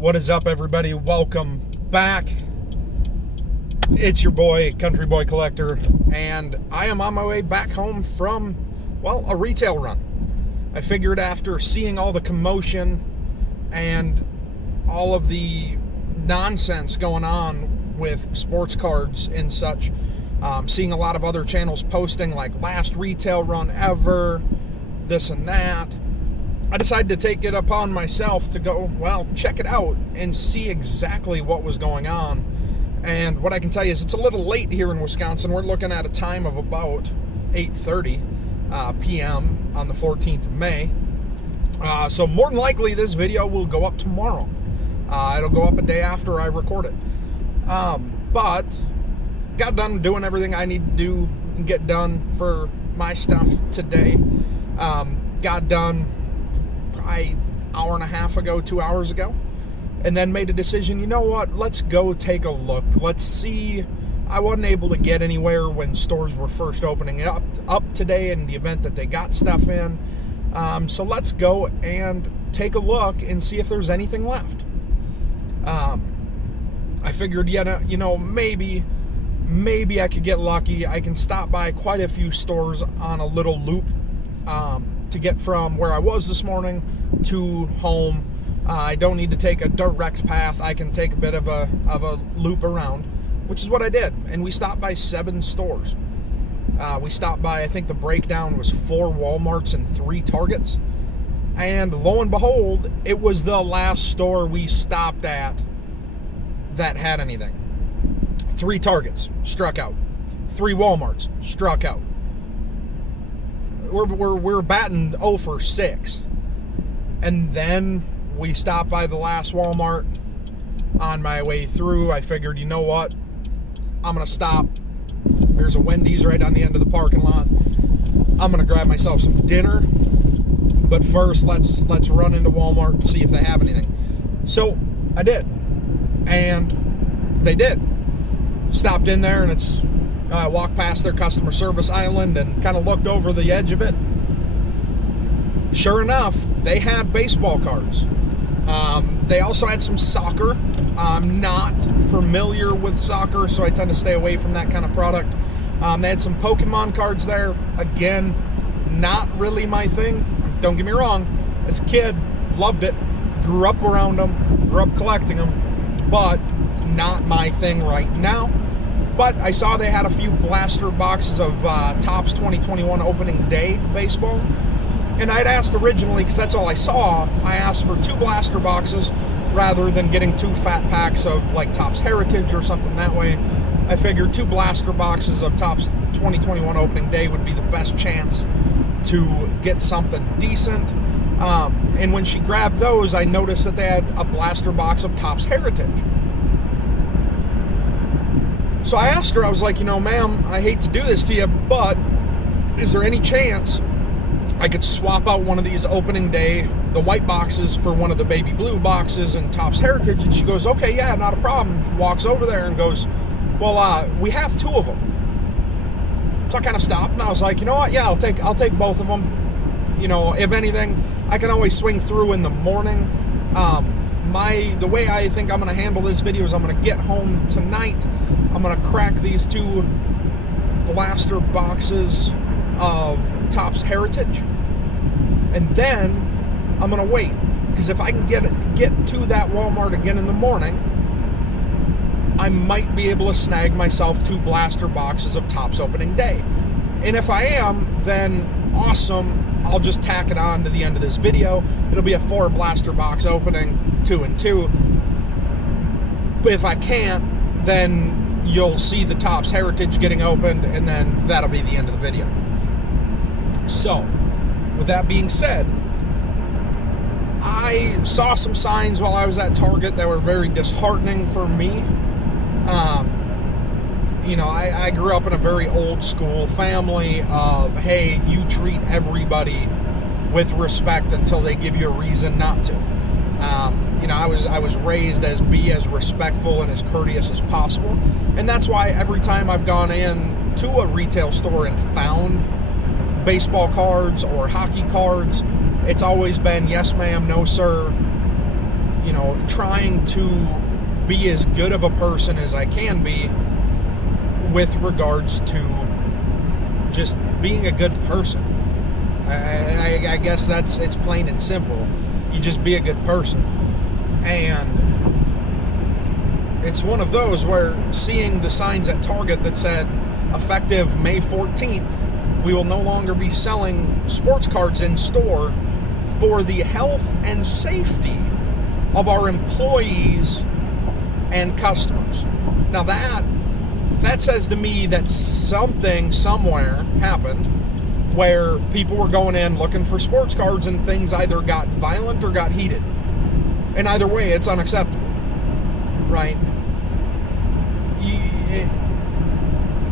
What is up, everybody? Welcome back. It's your boy, Country Boy Collector, and I am on my way back home from, well, a retail run. I figured after seeing all the commotion and all of the nonsense going on with sports cards and such, seeing a lot of other channels posting like last retail run ever, this and that, I decided to take it upon myself to go, well, check it out and see exactly what was going on. And what I can tell you is it's a little late here in Wisconsin. We're looking at a time of about 8:30 p.m. on the 14th of May. So more than likely this video will go up tomorrow. It'll go up a day after I record it. But got done doing everything I need to do and get done for my stuff today. Got done probably hour and a half ago, 2 hours ago, and then made a decision, you know what, let's go take a look. Let's see. I wasn't able to get anywhere when stores were first opening up today in the event that they got stuff in. So let's go and take a look and see if there's anything left. I figured, maybe I could get lucky. I can stop by quite a few stores on a little loop to get from where I was this morning to home. I don't need to take a direct path. I can take a bit of a loop around, which is what I did. And we stopped by 7 stores. We stopped by, I think the breakdown was 4 Wal-Marts and 3 Targets. And lo and behold, it was the last store we stopped at that had anything. 3 Targets, struck out. 3 Walmarts, struck out. We're batting 0 for 6. And then we stopped by the last Walmart. On my way through, I figured, you know what? I'm going to stop. There's a Wendy's right on the end of the parking lot. I'm going to grab myself some dinner. But first, let's run into Walmart and see if they have anything. So, I did. And they did. Stopped in there, and I walked past their customer service island and kind of looked over the edge of it. Sure enough, they had baseball cards. They also had some soccer. I'm not familiar with soccer, so I tend to stay away from that kind of product. They had some Pokemon cards there. Again, not really my thing. Don't get me wrong. As a kid, loved it. Grew up around them. Grew up collecting them. But not my thing right now. But I saw they had a few blaster boxes of Topps 2021 opening day baseball. And I'd asked originally, because that's all I saw, I asked for 2 blaster boxes rather than getting 2 fat packs of like Topps Heritage or something that way. I figured 2 blaster boxes of Topps 2021 opening day would be the best chance to get something decent. And when she grabbed those, I noticed that they had a blaster box of Topps Heritage. So I asked her, I was like, ma'am, I hate to do this to you, but is there any chance I could swap out one of these opening day, the white boxes, for one of the baby blue boxes and Topps Heritage? And she goes, okay, yeah, not a problem. Walks over there and goes, well, we have 2 of them. So I kind of stopped and I was like, you know what? Yeah, I'll take both of them. If anything, I can always swing through in the morning. The way I think I'm going to handle this video is I'm going to get home tonight. I'm going to crack these 2 blaster boxes of Topps Heritage. And then I'm going to wait. Because if I can get to that Walmart again in the morning, I might be able to snag myself 2 blaster boxes of Topps opening day. And if I am, then awesome. I'll just tack it on to the end of this video. It'll be a 4 blaster box opening, 2 and 2. But if I can't, then you'll see the Topps Heritage getting opened, and then that'll be the end of the video. So, with that being said, I saw some signs while I was at Target that were very disheartening for me. I grew up in a very old school family of, hey, you treat everybody with respect until they give you a reason not to. I was raised as be as respectful and as courteous as possible. And that's why every time I've gone in to a retail store and found baseball cards or hockey cards, it's always been yes ma'am, no sir. trying to be as good of a person as I can be with regards to just being a good person. I guess it's plain and simple. You just be a good person. And it's one of those where seeing the signs at Target that said, effective May 14th, we will no longer be selling sports cards in store for the health and safety of our employees and customers. Now that says to me that something somewhere happened where people were going in looking for sports cards and things either got violent or got heated. And either way, it's unacceptable, right?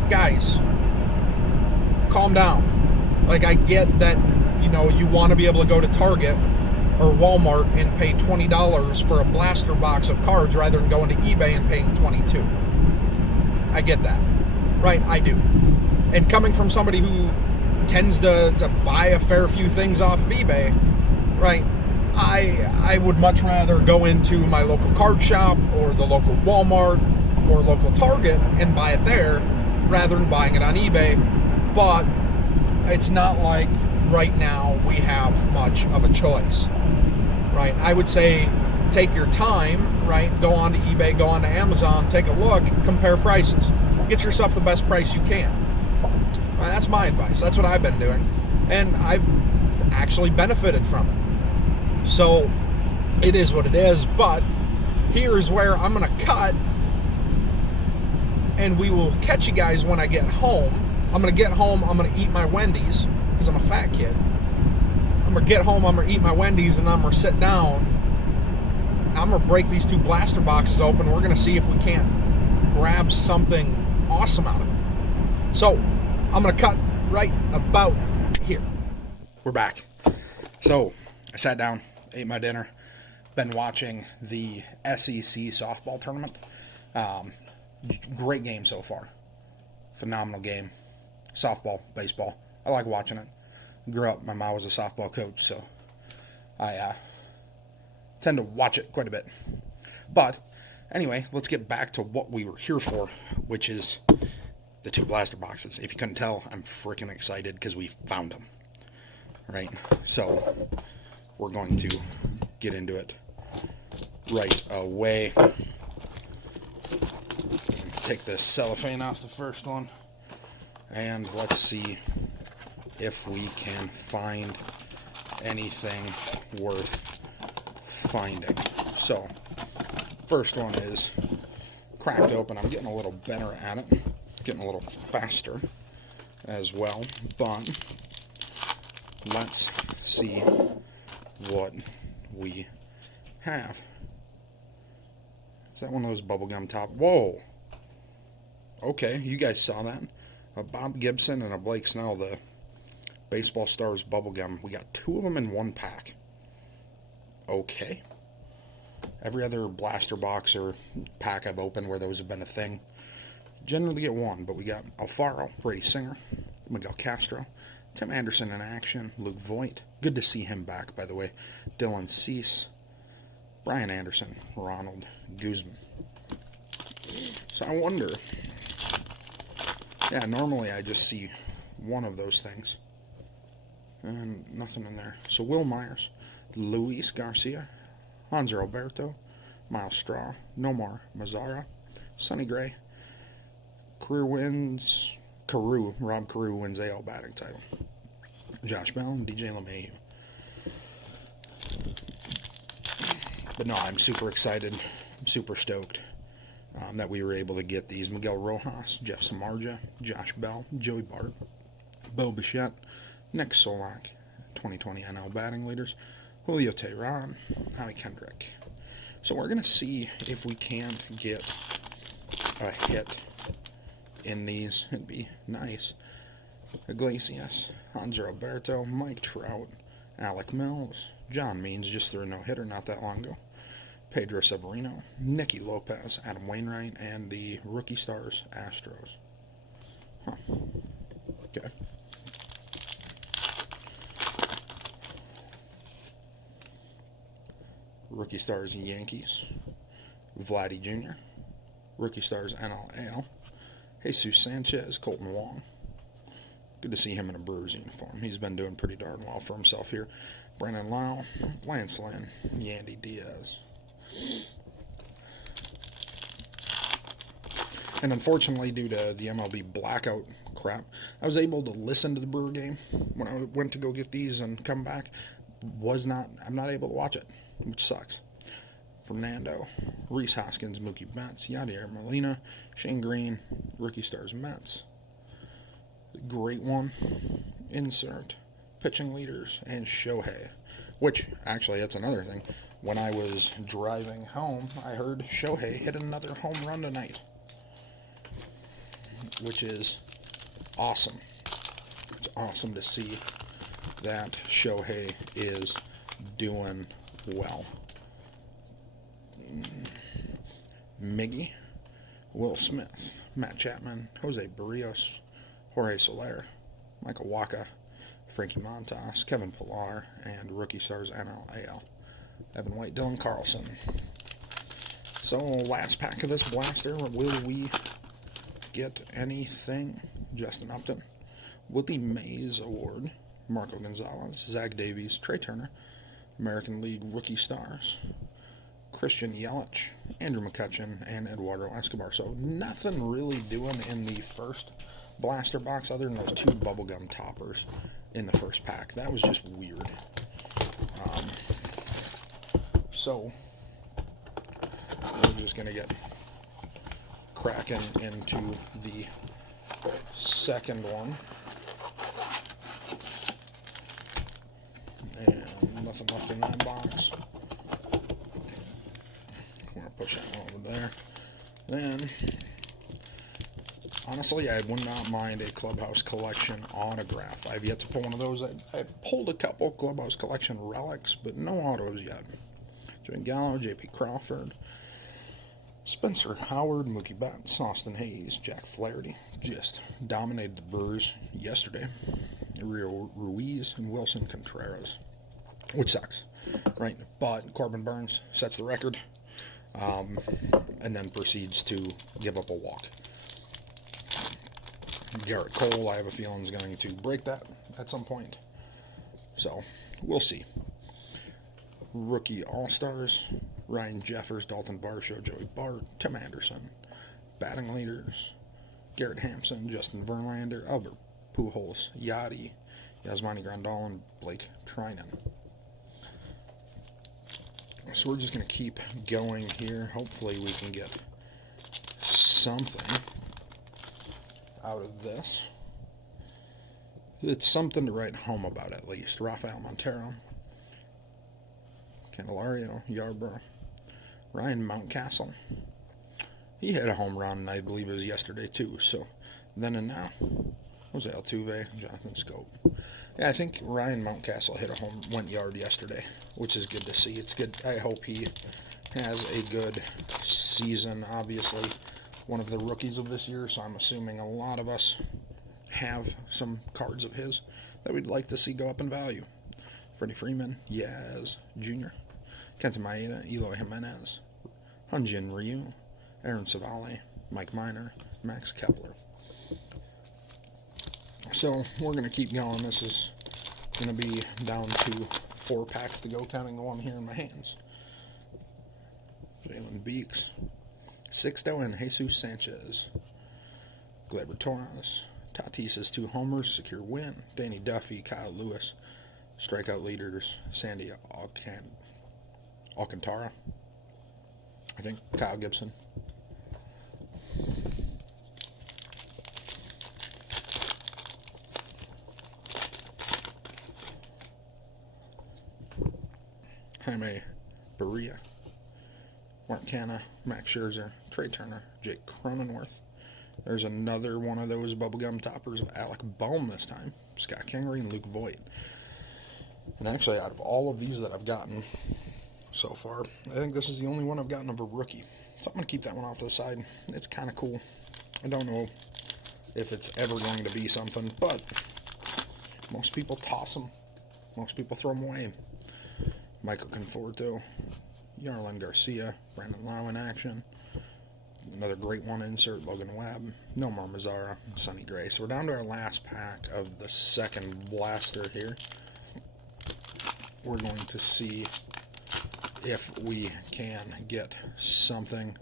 Guys, calm down. Like, I get that, you want to be able to go to Target or Wal-Mart and pay $20 for a blaster box of cards rather than going to eBay and paying $22. I get that, right? I do. And coming from somebody who tends to buy a fair few things off of eBay, right? I would much rather go into my local card shop or the local Walmart or local Target and buy it there rather than buying it on eBay. But it's not like right now we have much of a choice, right? I would say take your time, right? Go on to eBay, go on to Amazon, take a look, compare prices. Get yourself the best price you can. Well, that's my advice. That's what I've been doing. And I've actually benefited from it. So it is what it is. But here's where I'm going to cut. And we will catch you guys when I get home. I'm going to get home. I'm going to eat my Wendy's because I'm a fat kid. I'm going to get home. I'm going to eat my Wendy's and I'm going to sit down. I'm going to break these two blaster boxes open. We're going to see if we can't grab something awesome out of them. So I'm going to cut right about here. We're back. So I sat down, ate my dinner, been watching the SEC softball tournament. Great game so far. Phenomenal game. Softball, baseball. I like watching it. Grew up, my mom was a softball coach, so I tend to watch it quite a bit. But anyway, let's get back to what we were here for, which is the two blaster boxes. If you couldn't tell, I'm freaking excited because we found them. Right? So we're going to get into it right away. Take the cellophane off the first one, and let's see if we can find anything worth finding. So, first one is cracked open. I'm getting a little better at it, getting a little faster as well, but let's see what we have. Is that one of those bubblegum top? Whoa! Okay, you guys saw that. A Bob Gibson and a Blake Snell, the Baseball Stars bubblegum. We got two of them in one pack. Okay. Every other blaster box or pack I've opened where those have been a thing, generally get one. But we got Alfaro, Brady Singer, Miguel Castro, Tim Anderson in action, Luke Voigt. Good to see him back, by the way. Dylan Cease, Brian Anderson, Ronald Guzman. So I wonder... Yeah, normally I just see one of those things. And nothing in there. So Will Myers, Luis Garcia, Hanser Alberto, Miles Straw, Nomar Mazzara, Sonny Gray, Rob Carew wins AL batting title. Josh Bell and DJ LeMahieu. But no, I'm super excited. I'm super stoked that we were able to get these. Miguel Rojas, Jeff Samardzija, Josh Bell, Joey Bart, Bo Bichette, Nick Solak, 2020 NL batting leaders, Julio Teheran, Howie Kendrick. So we're going to see if we can't get a hit in these. It'd be nice. Iglesias, Hanser Alberto, Mike Trout, Alec Mills, John Means just threw a no-hitter not that long ago, Pedro Severino, Nicky Lopez, Adam Wainwright, and the Rookie Stars Astros. Huh. Okay. Rookie Stars Yankees, Vladdy Jr., Rookie Stars NL, Jesus Sanchez, Colton Wong. Good to see him in a Brewers uniform. He's been doing pretty darn well for himself here. Brandon Lau, Lance Lynn, Yandy Diaz. And unfortunately, due to the MLB blackout crap, I was able to listen to the Brewer game when I went to go get these and come back. I'm not able to watch it, which sucks. Fernando, Rhys Hoskins, Mookie Betts, Yadier Molina, Shane Green, Rookie Stars Mets. Great one. Insert. Pitching leaders and Shohei. Which, actually, that's another thing. When I was driving home, I heard Shohei hit another home run tonight. Which is awesome. It's awesome to see that Shohei is doing well. Miggy, Will Smith, Matt Chapman, Jose Barrios, Jorge Soler, Michael Wacha, Frankie Montas, Kevin Pillar, and Rookie Stars NL, Evan White, Dylan Carlson. So, last pack of this blaster, will we get anything? Justin Upton, Willie Mays Award, Marco Gonzalez, Zach Davies, Trey Turner, American League Rookie Stars, Christian Yelich, Andrew McCutchen, and Eduardo Escobar. So nothing really doing in the first blaster box other than those 2 bubblegum toppers in the first pack. That was just weird. So we're just going to get cracking into the second one. And nothing left in that box. We're going to push that one over there. Then, honestly, I would not mind a Clubhouse Collection autograph. I've yet to pull one of those. I pulled a couple Clubhouse Collection relics, but no autos yet. Joey Gallo, J.P. Crawford, Spencer Howard, Mookie Betts, Austin Hayes, Jack Flaherty. Just dominated the Brewers yesterday. Rio Ruiz and Wilson Contreras, which sucks, right? But Corbin Burns sets the record, and then proceeds to give up a walk. Garrett Cole, I have a feeling, is going to break that at some point. So, we'll see. Rookie All-Stars, Ryan Jeffers, Dalton Varsho, Joey Bart, Tim Anderson. Batting leaders, Garrett Hampson, Justin Verlander, Albert Pujols, Yachty, Yasmani Grandal, and Blake Trinan. So we're just going to keep going here. Hopefully we can get something out of this. It's something to write home about at least. Rafael Montero, Candelario, Yarbrough, Ryan Mountcastle. He hit a home run, I believe it was yesterday too. So then and now, Jose Altuve, Jonathan Scope. Yeah, I think Ryan Mountcastle went yard yesterday, which is good to see. It's good. I hope he has a good season. Obviously, one of the rookies of this year, so I'm assuming a lot of us have some cards of his that we'd like to see go up in value. Freddie Freeman, Yaz Jr., Kenta Maeda, Eloy Jimenez, Hyun-Jin Ryu, Aaron Savale, Mike Minor, Max Kepler. So we're going to keep going. This is going to be down to 4 packs to go, counting the one here in my hands. Jalen Beeks, Sixto, and Jesus Sanchez. Gleyber Torres, Tatis's 2 homers, secure win. Danny Duffy, Kyle Lewis, strikeout leaders, Sandy Alcantara. I think Kyle Gibson. Jaime Barria, Mark Canha, Max Scherzer, Trey Turner, Jake Cronenworth. There's another one of those bubblegum toppers of Alec Bohm this time, Scott Kingery, and Luke Voigt. And actually, out of all of these that I've gotten so far, I think this is the only one I've gotten of a rookie. So I'm going to keep that one off to the side. It's kind of cool. I don't know if it's ever going to be something, but most people toss them. Most people throw them away. Michael Conforto, Yarlin Garcia, Brandon Lau in action. Another great one insert, Logan Webb. No more Mazzara, Sonny Gray. So we're down to our last pack of the second blaster here. We're going to see if we can get something.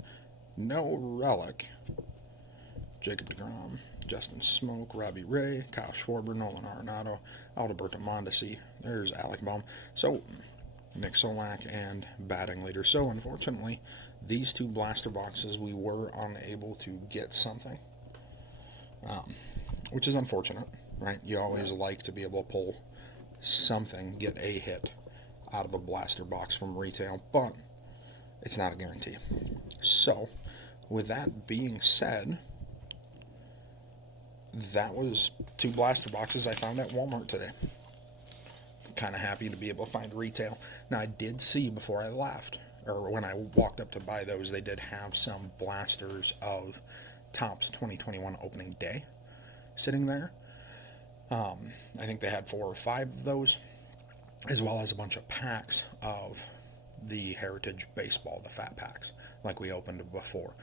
No relic. Jacob deGrom, Justin Smoke, Robbie Ray, Kyle Schwarber, Nolan Arenado, Alberto Mondesi. There's Alec Baum. So Nick Solak and batting leader. So unfortunately, these two blaster boxes we were unable to get something, which is unfortunate, right? You always like to be able to pull something, get a hit out of a blaster box from retail, but it's not a guarantee. So with that being said, that was two blaster boxes I found at Walmart today. Kind of happy to be able to find retail. Now, I did see before I left, or when I walked up to buy those, they did have some blasters of Topps 2021 opening day sitting there. I think they had 4 or 5 of those, as well as a bunch of packs of the Heritage Baseball, the fat packs, like we opened before.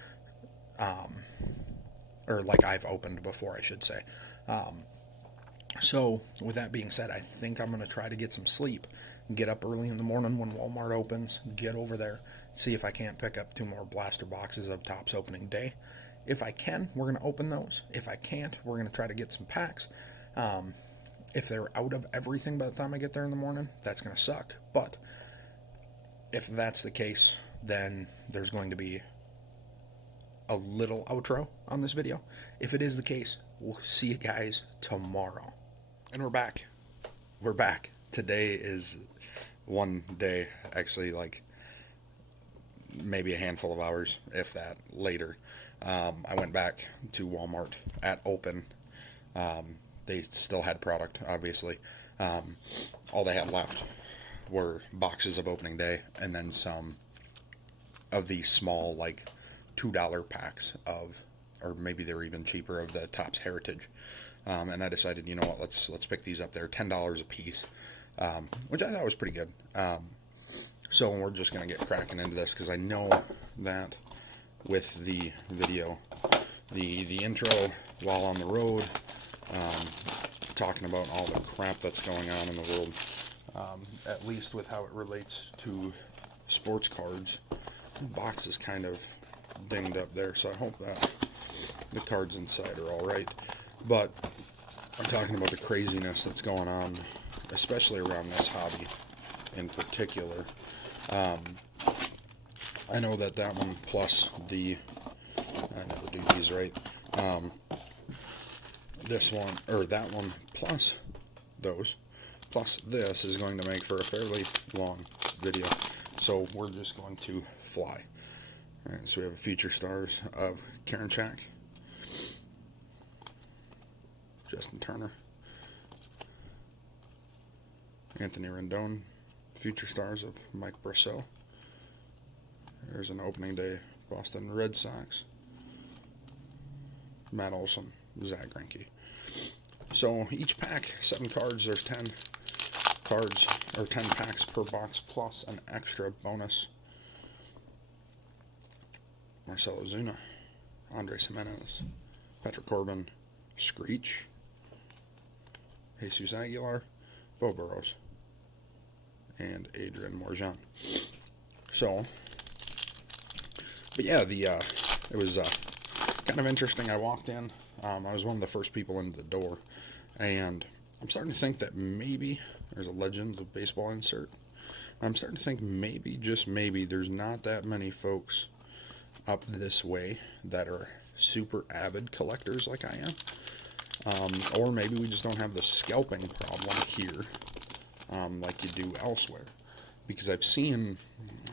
Or like I've opened before, I should say. So, with that being said, I think I'm going to try to get some sleep. Get up early in the morning when Walmart opens, get over there, see if I can't pick up 2 more blaster boxes of Topps opening day. If I can, we're going to open those. If I can't, we're going to try to get some packs. If they're out of everything by the time I get there in the morning, that's going to suck. But if that's the case, then there's going to be a little outro on this video. If it is the case, we'll see you guys tomorrow. And we're back. We're back. Today is one day, actually, like maybe a handful of hours, if that, later. I went back to Walmart at open. They still had product, obviously. All they had left were boxes of opening day and then some of the small, like, $2 packs of, or maybe they were even cheaper, of the Topps Heritage. And I decided, you know what, let's pick these up. They're $10 a piece, which I thought was pretty good. So we're just going to get cracking into this, because I know that with the video, the intro while on the road, talking about all the crap that's going on in the world, at least with how it relates to sports cards, the box is kind of dinged up there, so I hope that the cards inside are alright. But I'm talking about the craziness that's going on, especially around this hobby in particular. I know that one plus the, I never do these right, this one, or that one plus those, plus this is going to make for a fairly long video. So we're just going to fly. Alright, so we have feature stars of Karinchak, Justin Turner, Anthony Rendon, future stars of Mike Brosseau. There's an opening day Boston Red Sox, Matt Olson, Zach Greinke. So each pack, 7 cards, there's 10 cards, or 10 packs per box, plus an extra bonus. Marcell Ozuna, Andres Jimenez, Patrick Corbin, Screech, Jesus Aguilar, Bo Burrows, and Adrian Morjan. So, but yeah, it was kind of interesting. I walked in, I was one of the first people into the door, and I'm starting to think that maybe there's a Legends of Baseball insert. I'm starting to think maybe, just maybe, there's not that many folks up this way that are super avid collectors like I am. Or maybe we just don't have the scalping problem here like you do elsewhere. Because I've seen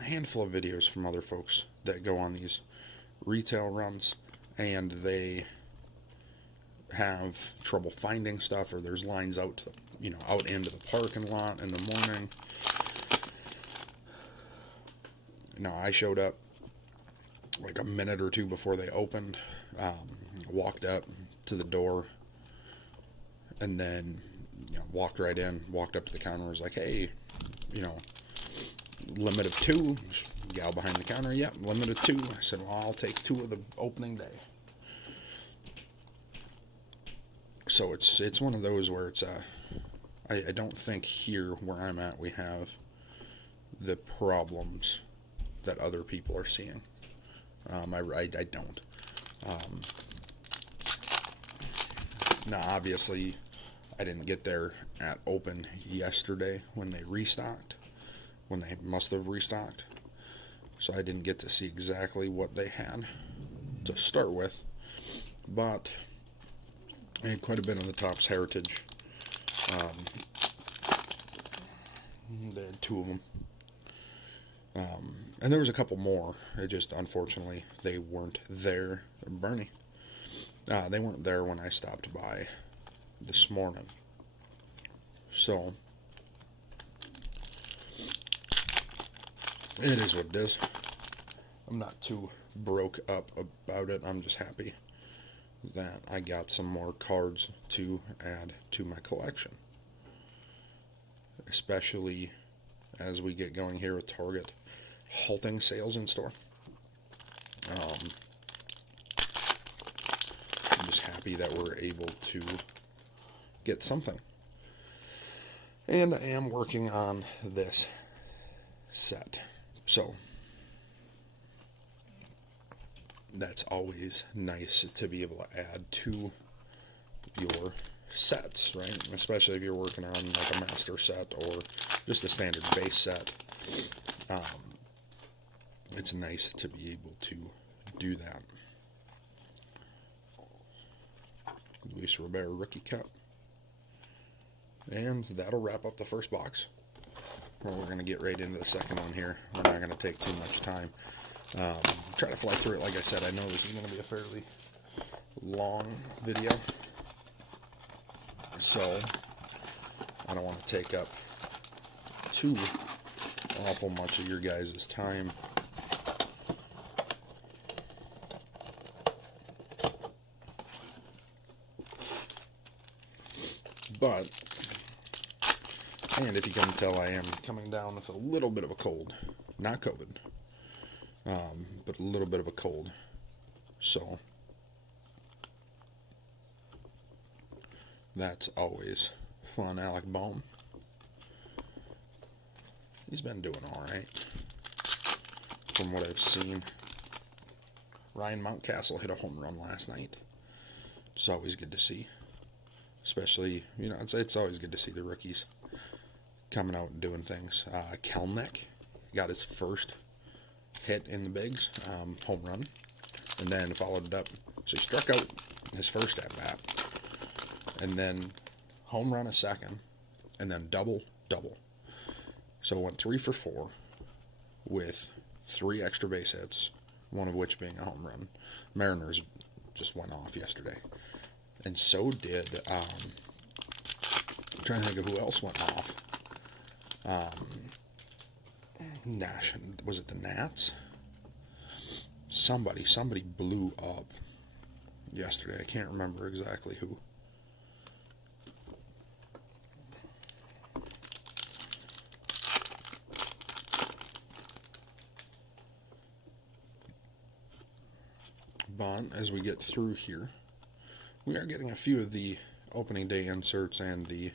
a handful of videos from other folks that go on these retail runs, and they have trouble finding stuff, or there's lines out to the, out into the parking lot in the morning. Now, I showed up like a minute or two before they opened, walked up to the door, and then walked right in, walked up to the counter, was like, hey, limit of 2, Gal behind the counter, yep, limited 2. I said, well, I'll take 2 of the opening day. So it's one of those where it's I don't think here where I'm at we have the problems that other people are seeing. I don't. Now, obviously, I didn't get there at open yesterday when they restocked, when they must have restocked. So I didn't get to see exactly what they had to start with. But I had quite a bit on the Topps Heritage. They had 2 of them. And there was a couple more. It just, unfortunately, they weren't there. Bernie. They weren't there when I stopped by this morning. So, it is what it is. I'm not too broke up about it. I'm just happy that I got some more cards to add to my collection. Especially as we get going here with Target halting sales in store. I'm just happy that we're able to get something. And I am working on this set. So that's always nice to be able to add to your sets, right? Especially if you're working on like a master set or just a standard base set. It's nice to be able to do that. Luis Robert Rookie Cup. And that'll wrap up the first box. Well, we're going to get right into the second one here. We're not going to take too much time. Try to fly through it. Like I said, I know this is going to be a fairly long video. So, I don't want to take up too awful much of your guys' time. But, and if you can tell, I am coming down with a little bit of a cold. Not COVID, but a little bit of a cold. So, that's always fun. Alec Bohm. He's been doing alright, from what I've seen. Ryan Mountcastle hit a home run last night. It's always good to see. Especially, it's always good to see the rookies coming out and doing things. Kelnick got his first hit in the bigs, home run, and then followed it up. So he struck out his first at bat, and then home run a second, and then double. So it went 3 for 4 with 3 extra base hits, one of which being a home run. Mariners just went off yesterday. And so did, I'm trying to think of who else went off. Nash, was it the Nats? Somebody blew up yesterday. I can't remember exactly who. But as we get through here, we are getting a few of the opening day inserts and the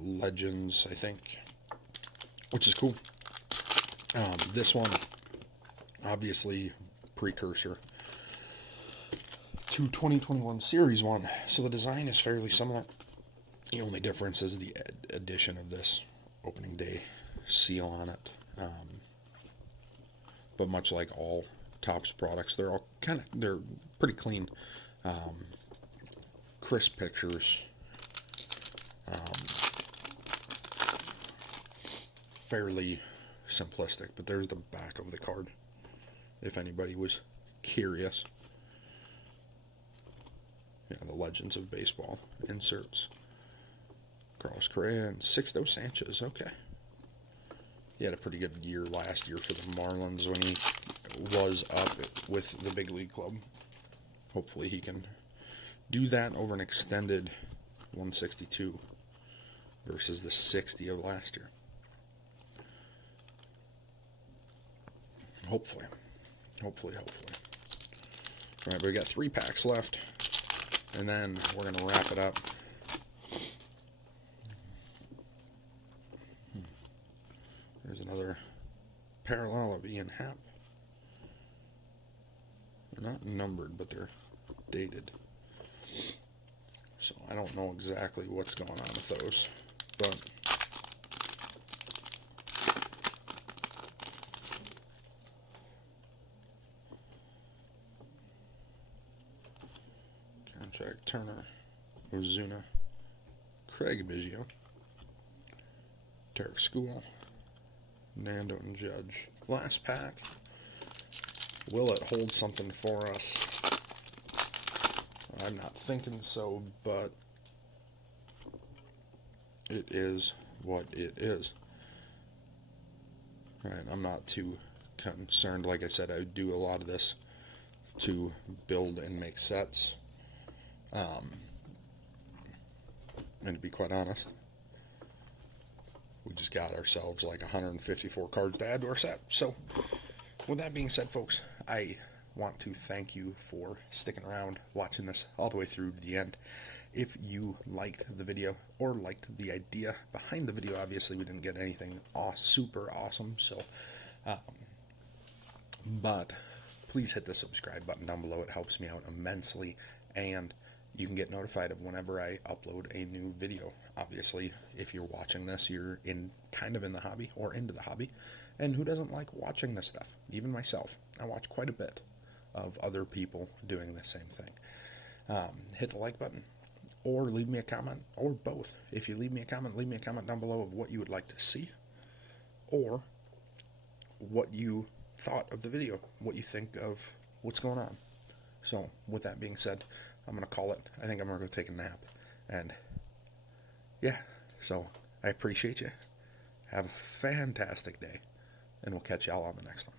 legends, I think, which is cool. This one, obviously, precursor to 2021 Series 1, so the design is fairly similar. The only difference is the addition of this opening day seal on it. But much like all Topps products, they're pretty clean. Crisp pictures, fairly simplistic, but there's the back of the card if anybody was curious. Yeah, the Legends of Baseball inserts. Carlos Correa and Sixto Sanchez. Okay, he had a pretty good year last year for the Marlins when he was up with the big league club. Hopefully he can do that over an extended 162 versus the 60 of last year. Hopefully. Hopefully. All right, we got 3 packs left, and then we're going to wrap it up. There's another parallel of Ian Happ. They're not numbered, but they're dated. So I don't know exactly what's going on with those, but contract Turner, Ozuna, Craig Biggio, Tarek School, Nando and Judge. Last pack. Will it hold something for us? I'm not thinking so, but it is what it is. Right, I'm not too concerned. Like I said, I do a lot of this to build and make sets. And to be quite honest, we just got ourselves like 154 cards to add to our set. So, with that being said, folks, I want to thank you for sticking around, watching this all the way through to the end. If you liked the video or liked the idea behind the video, obviously we didn't get anything super awesome, so but please hit the subscribe button down below. It helps me out immensely, and you can get notified of whenever I upload a new video. Obviously, if you're watching this, you're kind of in the hobby or into the hobby, and who doesn't like watching this stuff? Even myself. I watch quite a bit of other people doing the same thing. Hit the like button, or leave me a comment, or both. If you leave me a comment down below of what you would like to see, or what you thought of the video, what you think of what's going on. So, with that being said, I'm going to call it. I think I'm going to go take a nap. And, yeah, so I appreciate you. Have a fantastic day, and we'll catch y'all on the next one.